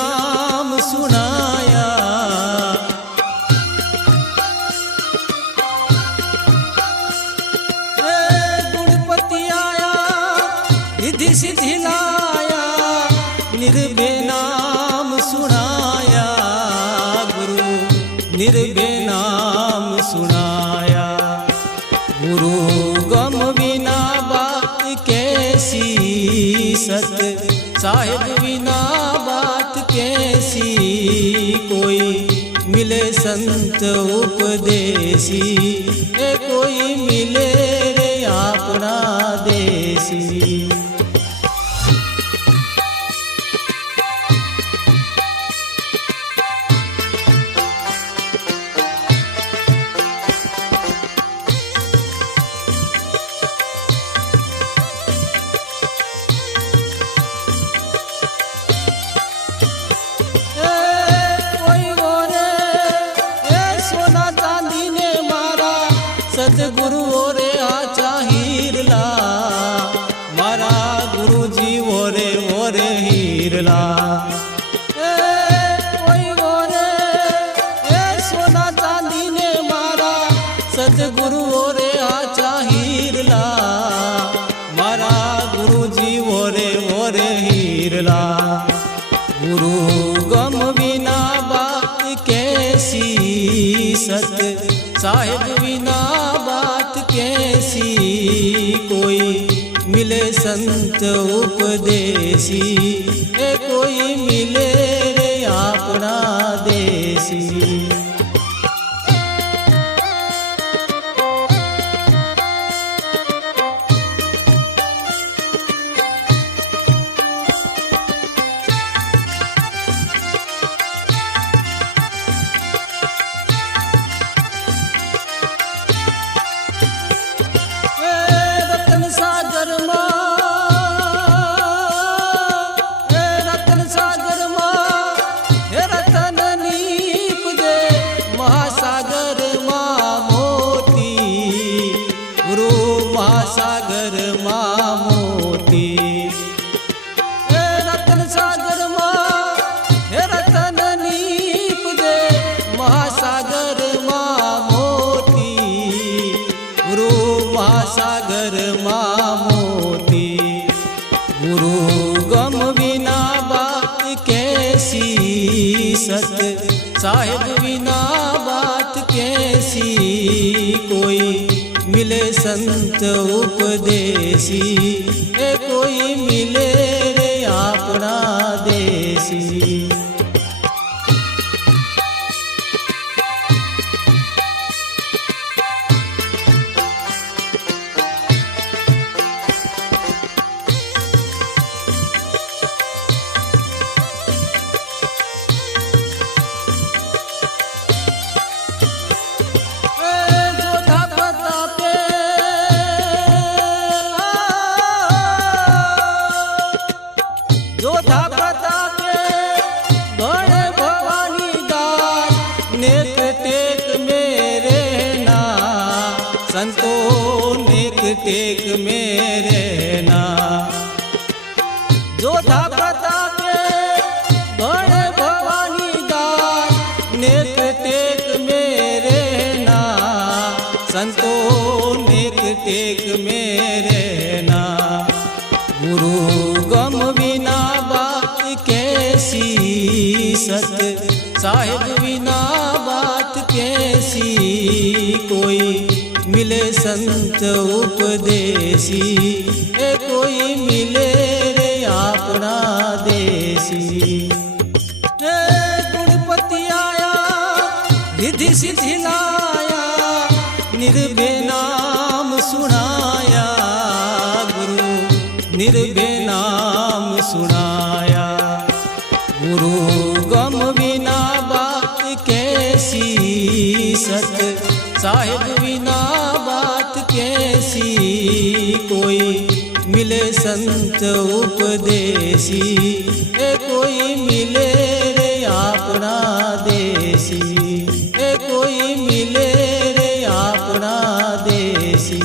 नाम सुनाया। गुणपति आया रिद्धि सिद्धि लाया, निर्भय नाम सुनाया गुरु, निर्भय नाम सुनाया। गुरु गम बिना बात कैसी, सत साहिब बिना बात कैसी। कोई मिले संत उपदेशी, कोई मिले रे अपना देसी। सतगुरु ओरे आचा हीरला, मारा गुरु जी ओरे हीरला। कोई ओरे सोना चांदी ने मारा, सतगुरु ओरे आचा हीरला, मारा गुरु जी ओरे हीरला। गुरु गम बिना बात कैसी, सत साहिब बिना बात कैसी। कोई मिले संत उपदेशी, कोई मिले रे अपना देसी। सागर रतन सागर रतन नीप दे, महासागर मोती गुरु, महासागर मोती। रतन सागर रतन नीप दे, महासागर मोती गुरु, महासागर मोती। गुरु गम बिना बात कैसी, सत साहिब बिना बात कैसी। कोई मिले संत उपदेशी, कोई मिले रे अपना देसी। जोधा प्रतापे बड़े भवानी दास, नेक टेक मेरे ना संतो, नेक टेक मेरे ना। जोधा प्रतापे बड़े भवानी दास, नेक टेक मेरे ना संतो, नेक टेक मेरे ना। गुरु गम बिना बात कैसी, सत साहिब बिना बात कैसी। कोई मिले संत उपदेशी, कोई मिले रे अपना देसी। गुणपति आया रिद्धि सिद्धि लाया, निर्भय नाम सुनाया गुरु, निर्भय नाम सुनाया। गुरु गम बिना बात कैसी, सत साहिब बिना बात कैसी। कोई मिले संत उपदेशी, कोई मिले रे अपना देसी, कोई मिले रे अपना देसी।